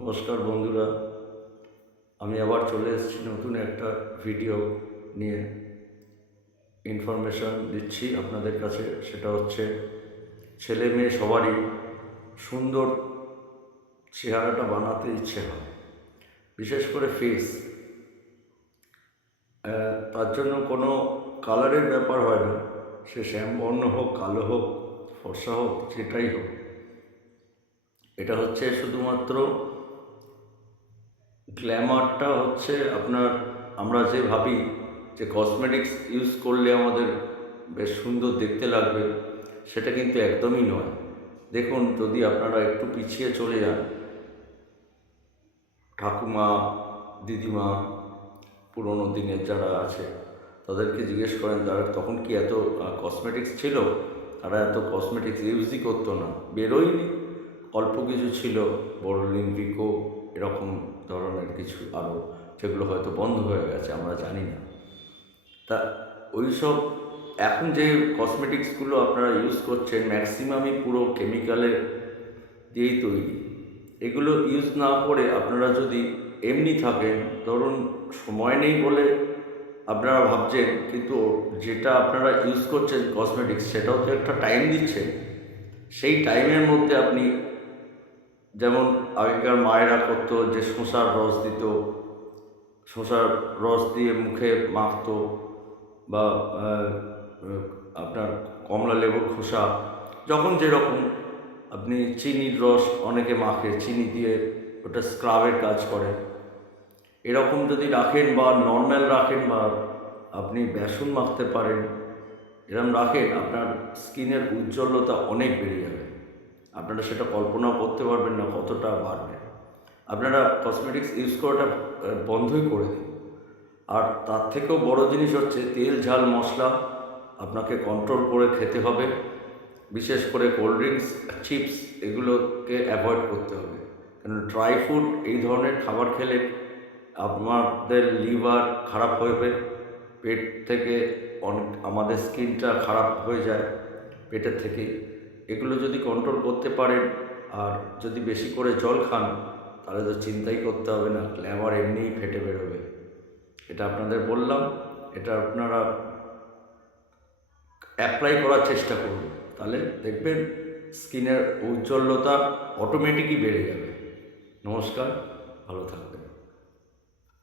নমস্কার বন্ধুরা, আমি আবার চলে এসেছি নতুন একটা ভিডিও নিয়ে। ইনফরমেশন দিচ্ছি আপনাদের কাছে। সেটা হচ্ছে, ছেলে মেয়ে সবারই সুন্দর চেহারাটা বানাতে ইচ্ছে হয়, বিশেষ করে ফেস। তার জন্য কোনো কালারের ব্যাপার হয় না, সে শ্যামবর্ণ হোক, কালো হোক, ফর্সা হোক, যেটাই হোক। এটা হচ্ছে শুধুমাত্র গ্ল্যামারটা হচ্ছে আপনার, আমরা যে ভাবি যে কসমেটিক্স ইউজ করলে আমাদের বেশ সুন্দর দেখতে লাগবে, সেটা কিন্তু একদমই নয়। দেখুন, যদি আপনারা একটু পিছিয়ে চলে যান, ঠাকুমা, দিদিমা, পুরোনো দিনের যারা আছে তাদেরকে জিজ্ঞেস করেন, তারা তখন কি এত কসমেটিক্স ছিল? তারা এত কসমেটিক্স ইউজই করতো না, বেরোয়নি। অল্প কিছু ছিল, বোরোলিন, ভিকো, এরকম ধরনের কিছু আরও, যেগুলো হয়তো বন্ধ হয়ে গেছে, আমরা জানি না। তা ওই সব এখন যে কসমেটিক্সগুলো আপনারা ইউজ করছেন, ম্যাক্সিমামই পুরো কেমিক্যালে দিয়েই তৈরি। এগুলো ইউজ না করে আপনারা যদি এমনি থাকেন, ধরুন সময় নেই বলে আপনারা ভাবছেন, কিন্তু যেটা আপনারা ইউজ করছেন কসমেটিক্স, সেটাও তো একটা টাইম দিচ্ছেন। সেই টাইমের মধ্যে আপনি, যেমন আগেকার মায়েরা করতো যে শসার রস দিত, শসার রস দিয়ে মুখে মাখতো, বা আপনার কমলা লেবুর খোসা, যখন যেরকম, আপনি চিনির রস অনেকে মাখে, চিনি দিয়ে, ওটা স্ক্রাবের কাজ করে। এরকম যদি রাখেন বা নর্মাল রাখেন, বা আপনি বেসন মাখতে পারেন, এরকম রাখেন, আপনার স্কিনের উজ্জ্বলতা অনেক বেড়ে যাবে। আপনারা সেটা কল্পনাও করতে পারবেন না কতটা বাড়বে। আপনারা কসমেটিক্স ইউজ করাটা বন্ধই করে দিন। আর তার থেকেও বড় জিনিস হচ্ছে, তেল, ঝাল, মশলা আপনাকে কন্ট্রোল করে খেতে হবে। বিশেষ করে কোল্ড ড্রিঙ্কস, চিপস, এগুলোকে অ্যাভয়েড করতে হবে। কারণ ড্রাই ফ্রুট, এই ধরনের খাবার খেলে আমাদের লিভার খারাপ হবে, পেট থেকে অনেক, আমাদের স্কিনটা খারাপ হয়ে যায় পেটের থেকে। এগুলো যদি কন্ট্রোল করতে পারেন, আর যদি বেশি করে জল খান, তাহলে তো চিন্তাই করতে হবে না, গ্ল্যামার এমনিই ফেটে বেরোবে। এটা আপনাদের বললাম, এটা আপনারা অ্যাপ্লাই করার চেষ্টা করুন, তাহলে দেখবেন স্কিনের উজ্জ্বলতা অটোমেটিকই বেড়ে যাবে। নমস্কার, ভালো থাকুন।